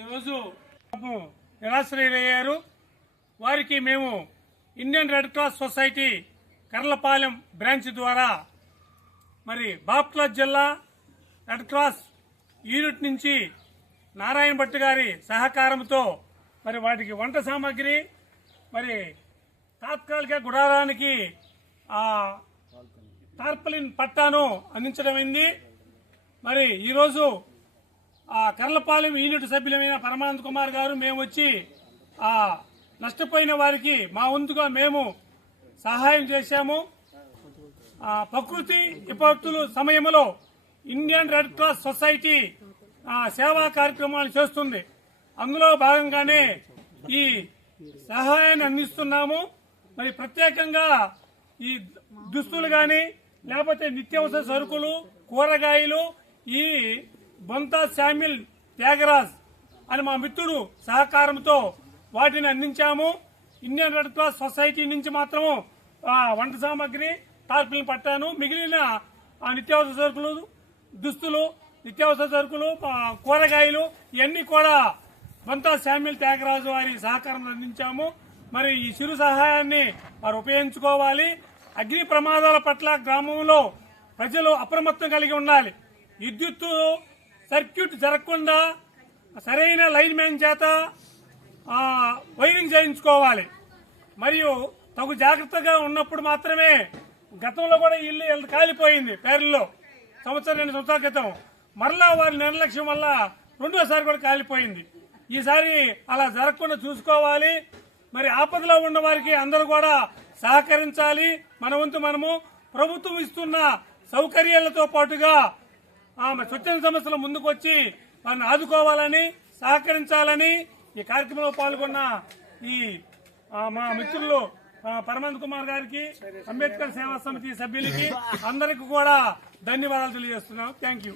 ఈరోజు నిరాశ్రయులయ్యారు. వారికి మేము Indian red cross society Karlapalem branch ద్వారా మరి బాపట్ల జిల్లా రెడ్ క్రాస్ యూనిట్ నుంచి నారాయణ భట్ గారి సహకారంతో మరి వాటికి వంట సామాగ్రి మరి తాత్కాలిక గుడారానికి టార్పలిన్ పట్టాను అందించడమైంది. మరి ఈరోజు కర్లపాలెం యూనిట్ సభ్యులమైన పరమానంద్ కుమార్ గారు మేము వచ్చి నష్టపోయిన వారికి మా వంతుగా మేము సహాయం చేశాము. ప్రకృతి విపత్తుల సమయంలో ఇండియన్ రెడ్ క్రాస్ సొసైటీ సేవా కార్యక్రమాలు చేస్తుంది. అందులో భాగంగానే ఈ సహాయాన్ని అందిస్తున్నాము. మరి ప్రత్యేకంగా ఈ దుస్తులు గాని లేకపోతే నిత్యావసర సరుకులు, కూరగాయలు ఈ బొంతా శామ్యుల్ త్యాగరాజ్ అని మా మిత్రుడు సహకారంతో వాటిని అందించాము. ఇండియన్ రెడ్ క్రాస్ సొసైటీ నుంచి మాత్రము వంట సామాగ్రి టార్పిల్ని పట్టాను. మిగిలిన నిత్యావసర సరుకులు, దుస్తులు, నిత్యావసర సరుకులు, కూరగాయలు ఇవన్నీ కూడా బొంతా శామ్యుల్ త్యాగరాజు వారి సహకారం అందించాము. మరి ఈ చిరు సహాయాన్ని వారు ఉపయోగించుకోవాలి. అగ్ని ప్రమాదాల పట్ల గ్రామంలో ప్రజలు అప్రమత్తం కలిగి ఉండాలి. విద్యుత్తు సర్క్యూట్ జరగకుండా సరైన లైన్ మ్యాన్ చేత వైరింగ్ చేయించుకోవాలి. మరియు తగు జాగ్రత్తగా ఉన్నప్పుడు మాత్రమే. గతంలో కూడా ఇల్లు కాలిపోయింది పేర్లలో సంవత్సరం 2 సంవత్సరాల క్రితం. మరలా వారి నిర్లక్ష్యం వల్ల రెండోసారి కూడా కాలిపోయింది. ఈసారి అలా జరగకుండా చూసుకోవాలి. మరి ఆపదలో ఉన్న వారికి అందరూ కూడా సహకరించాలి. మన వంతు మనము ప్రభుత్వం ఇస్తున్న సౌకర్యాలతో పాటుగా స్వచ్ఛంద సంస్థల ముందుకు వచ్చి వారిని ఆదుకోవాలని, సహకరించాలని ఈ కార్యక్రమంలో పాల్గొన్న ఈ మా మిత్రులు పరమానంద్ కుమార్ గారికి, అంబేద్కర్ సేవా సమితి సభ్యులకి అందరికీ కూడా ధన్యవాదాలు తెలియజేస్తున్నాం. Thank you.